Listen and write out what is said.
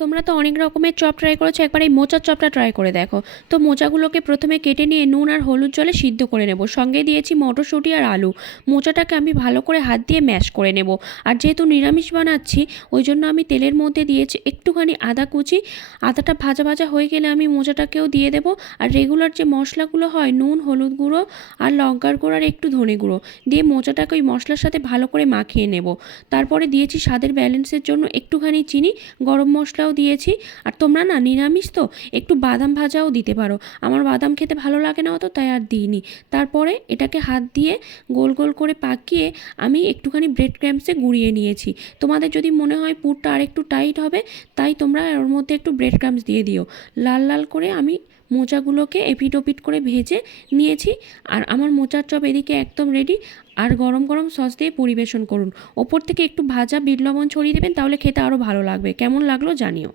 তোমরা তো অনেক রকমের চপ ট্রাই করেছো, একবার এই মোচার চপটা ট্রাই করে দেখো। তো মোচাগুলোকে প্রথমে কেটে নিয়ে নুন আর হলুদ জলে সিদ্ধ করে নেব, সঙ্গে দিয়েছি মটরশুঁটি আর আলু। মোচাটাকে আমি ভালো করে হাত দিয়ে ম্যাশ করে নেব। আর যেহেতু নিরামিষ বানাচ্ছি ওই জন্য আমি তেলের মধ্যে দিয়েছি একটুখানি আদা কুচি। আদাটা ভাজা ভাজা হয়ে গেলে আমি মোচাটাকেও দিয়ে দেব। আর রেগুলার যে মশলাগুলো হয় নুন, হলুদ গুঁড়ো আর লঙ্কার গুঁড়ো আর একটু ধনে গুঁড়ো দিয়ে মোচাটাকে ওই মশলার সাথে ভালো করে মাখিয়ে নেব। তারপরে দিয়েছি স্বাদের ব্যালেন্সের জন্য একটুখানি চিনি, গরম মশলাও দিয়েছি। আর তোমরা না নিরামিষ তো একটু বাদাম ভাজাও দিতে পারো, আমার বাদাম খেতে ভালো লাগে না অত, তাই আর দিইনি। তারপরে এটাকে হাত দিয়ে গোল গোল করে পাকিয়ে আমি একটুখানি ব্রেড ক্রাম্বসে গুঁড়িয়ে নিয়েছি। তোমাদের যদি মনে হয় পুরটা আর একটু টাইট হবে তাই তোমরা ওর মধ্যে একটু ব্রেড ক্রাম্বস দিয়ে দিও। লাল লাল করে আমি মোচাগুলোকে এপিট ওপিট করে ভেজে নিয়েছি। আর আমার মোচার চপ এদিকে একদম রেডি। আর গরম গরম সস দিয়ে পরিবেশন করুন। ওপর থেকে একটু ভাজা বিট লবণ ছড়িয়ে দেবেন, তাহলে খেতে আরও ভালো লাগবে। কেমন লাগলো জানিও।